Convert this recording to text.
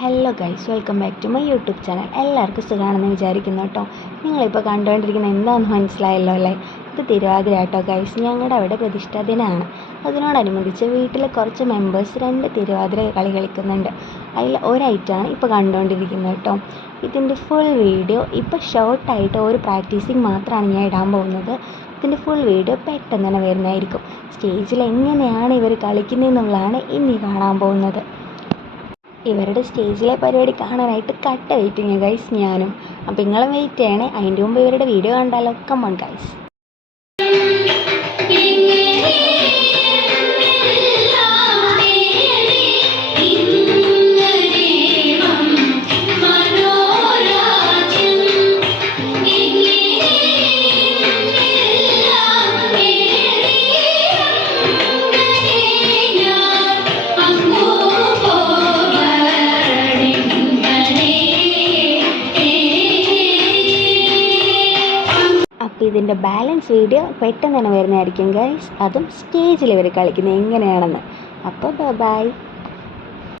Hello guys, welcome back to my YouTube channel. എല്ലാവർക്കും സുഖമാണെന്ന് വിചാരിക്കുന്നു കേട്ടോ. നിങ്ങളിപ്പോൾ കണ്ടുകൊണ്ടിരിക്കുന്ന എന്താണെന്ന് മനസ്സിലായല്ലോ അല്ലേ? ഇത് തിരുവാതിര കേട്ടോ ഗൈസ്. ഞങ്ങളുടെ അവിടെ പ്രതിഷ്ഠാ ദിനമാണ്. അതിനോടനുബന്ധിച്ച് വീട്ടിലെ കുറച്ച് മെമ്പേഴ്സ് 2 തിരുവാതിര കളി കളിക്കുന്നുണ്ട്. അതിൽ ഒരൈറ്റമാണ് ഇപ്പോൾ കണ്ടുകൊണ്ടിരിക്കുന്നത് കേട്ടോ. ഇതിൻ്റെ ഫുൾ വീഡിയോ ഇപ്പോൾ ഷോർട്ടായിട്ട് ഒരു പ്രാക്ടീസിങ് മാത്രമാണ് ഞാൻ ഇടാൻ പോകുന്നത്. ഇതിൻ്റെ ഫുൾ വീഡിയോ പെട്ടെന്ന് തന്നെ വരുന്നതായിരിക്കും. സ്റ്റേജിൽ എങ്ങനെയാണ് ഇവർ കളിക്കുന്നതെന്നുള്ളതാണ് ഇനി കാണാൻ പോകുന്നത്. ഇവരുടെ സ്റ്റേജിലെ പരിപാടി കാണാനായിട്ട് കട്ട വെയിറ്റിങ് ഗൈസ് ഞാനും. അപ്പോൾ നിങ്ങളും വെയിറ്റ് ചെയ്യണേ. അതിൻ്റെ മുമ്പ് ഇവരുടെ വീഡിയോ കണ്ടാലോ? Come on guys. അപ്പോൾ ഇതിൻ്റെ ബാലൻസ് വീഡിയോ പെട്ടെന്ന് തന്നെ വരുന്നതായിരിക്കും ഗൈസ്. അതും സ്റ്റേജിൽ ഇവർ കളിക്കുന്നത് എങ്ങനെയാണെന്ന്. അപ്പോൾ ബൈ.